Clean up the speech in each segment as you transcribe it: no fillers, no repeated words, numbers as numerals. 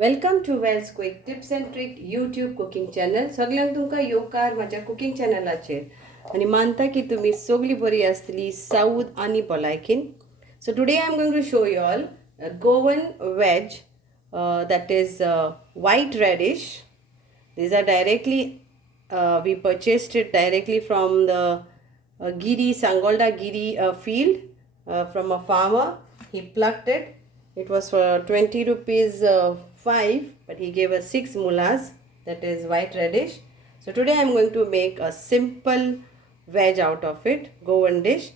Welcome to Wells quick tips and trick YouTube cooking channel. सगळ्यांक तुमकां येवकार म्हज्या कुकिंग चॅनलाचेर आनी मानता की तुमी सगळीं बरी आसतली साऊथ आनी भलायकीन. So today I am going to show you all Goan veg that is white radish. These are directly we purchased it directly from the Giri Sangolda Giri field from a farmer. He plucked it. It was for 20 rupees 5, but he gave us 6 mulas, that is white radish. So today I am going to make a simple veg out of it, Goan dish.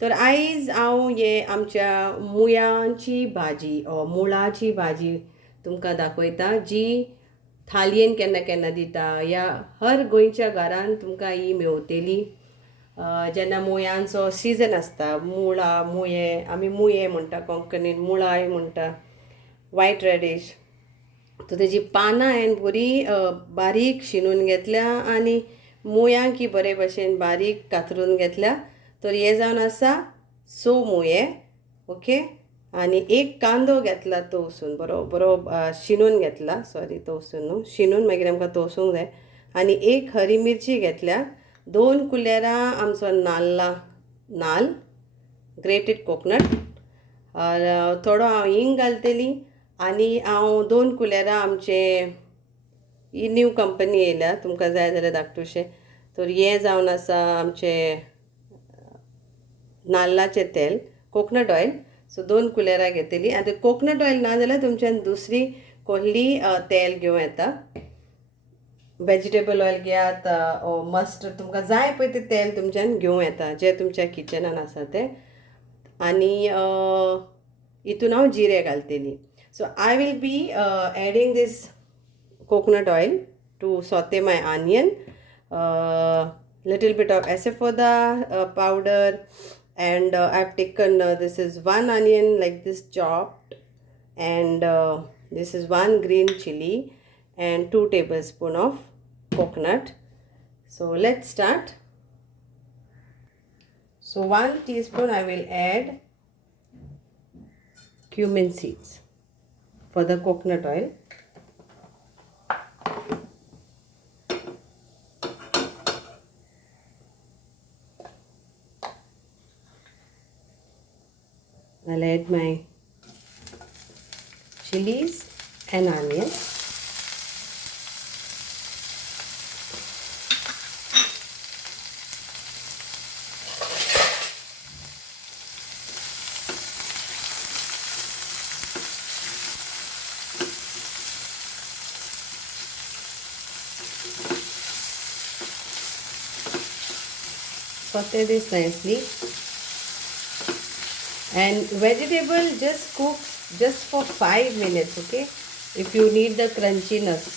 तर आयज हांव हे आमच्या मुळ्यांची भाजी मुळाची भाजी तुमकां दाखयता, जी थालयेन केन्ना केन्ना दिता या हर गोंयच्या घरान तुमकां ही मेवतली. जेन्ना मुळ्यांचो सिजन आसता, मुळे आमी मुळे म्हणटा, कोंकणीन मुळाय म्हणटा, वायट रेडिश. तर तेजी पानां हांवें बरी बारीक शिनून घेतल्या आनी मुळ्यांक ही बरे भशेन बारीक कातरून घेतल्या. तर हे जावन आसा 6 मुळे. ओके. आनी एक कांदो घेतला तळसून, बरो शिनून घेतला, तळसून न्हू, शिनून मागीर आमकां तळसूंक जाय. आनी एक हरी मिरची घेतल्या, 2 कुलेरां आमचो नाल्ल, ग्रेटेड कोकोनट, थोडो हांव हिंग घालतली. आनी हांव 2 कुलेरां आमचे ही न्यू कंपनी येयल्या, तुमकां जाय जाल्यार धाकटुशें. तर हें जावन आसा आमचें नाल्लाचें तेल, कोकोनट ऑयल. सो 2 कुलेरां घेतली. आनी कोकोनट ऑयल ना जाल्यार तुमच्यान दुसरी कसली तेल घेवं येता. वेजिटेबल ऑयल घेयात, मस्टर्ड, तुमकां जाय पळय तें तेल तुमच्यान घेवं येता, जें तुमच्या किचनान आसा तें. आनी हितून हांव जिरें घालतली. So I will be adding this coconut oil to saute my onion, little bit of asafoetida powder, and I've taken this is 1 onion like this chopped, and this is 1 green chili and 2 tablespoons of coconut. So let's start. So 1 teaspoon I will add cumin seeds for the coconut oil. I'll add my chilies and onions. Saute this nicely. And vegetable just cook just for 5 minutes, okay? If you need the crunchiness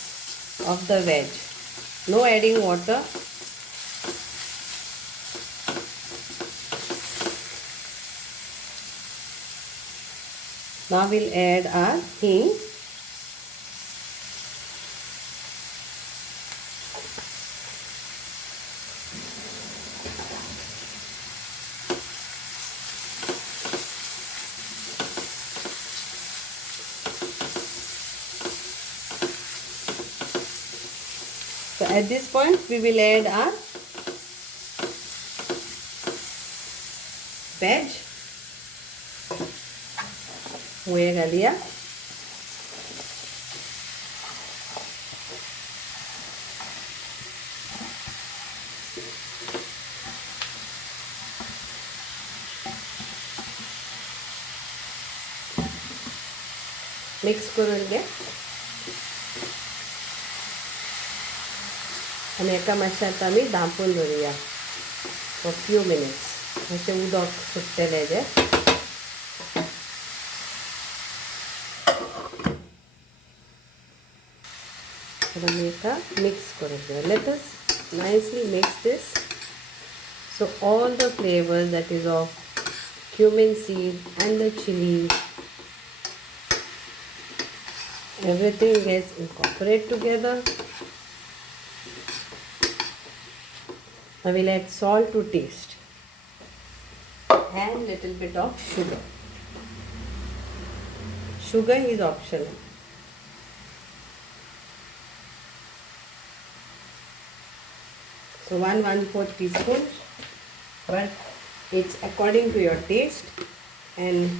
of the veg. No adding water. Now we'll add our hing. So at this point we will add our veg. मुळे घालूया. Mix करून घे आनी एका मातशें आतां आमी धांपून दवरुया for few minutes. मातशें उदक सुट्टलें हेजें. आमी एका मिक्स करून घेवया. Let us nicely mix this. So all the flavors, that is of cumin seed and the chili, everything gets incorporated together. I will add salt to taste and little bit of sugar. Sugar is optional. So 1/4 teaspoon, but it's according to your taste, and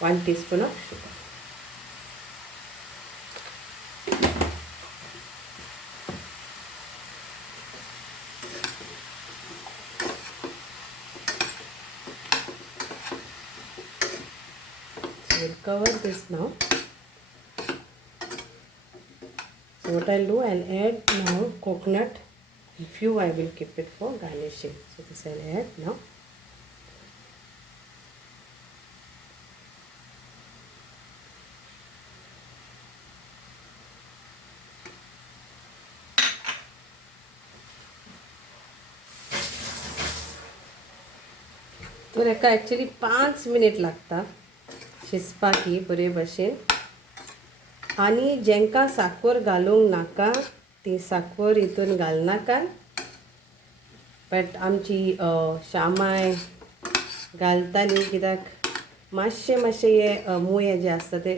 1 teaspoon of sugar. So we'll cover this now. So what I'll do, I'll add now coconut. A few I will keep it for garnishing. So this I'll add now. तर हेका actually 5 minute लागता शिजपाकी बरे भशेन. आणि जेंका साखर घालूंक नाका ती साखर हितून घालनाका, बट आमची शामाय घालताली कित्याक मातशे हे मुये जे आसता ते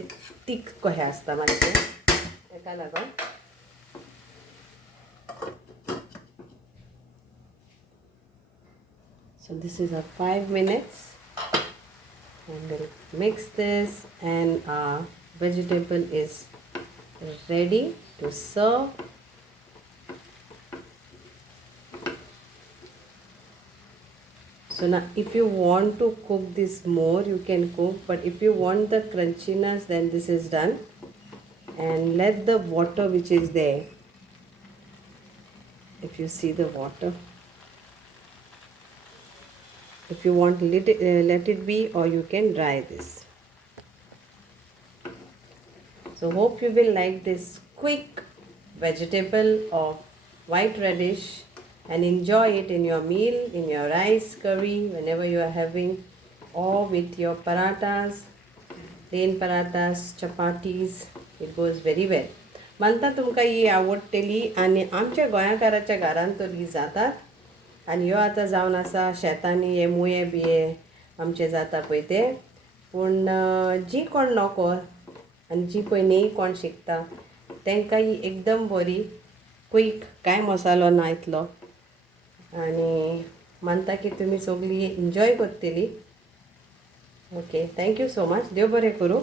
तीख कशें आसता मातशें, ताका लागून. So this is our 5 minutes, and we'll mix this, and our vegetable is ready to serve. So now if you want to cook this more, you can cook, but if you want the crunchiness, then this is done. And let the water which is there, if you see the water, if you want let it be, or you can dry this. So hope you will like this quick vegetable of white radish, and enjoy it in your meal, in your rice curry, whenever you are having, or with your parathas, plain parathas, chapatis. It goes very well. म्हणता तुमकां ही आवडटली, आनी आमच्या गोंयकाराच्या घरांत तर ही जातात. आनी ह्यो आतां जावन आसा शेतांनी हे मुये बिये आमचे जाता पळय ते. पूण जी कोण नोको आनी जी पळय न्ही कोण शिकता तांकां ही एकदम बरी क्विक, कांय मसालो ना इतलो. आनी मानता की तुमी सगळीं एन्जॉय करतली. Okay, thank you so much. देव बरें करूं.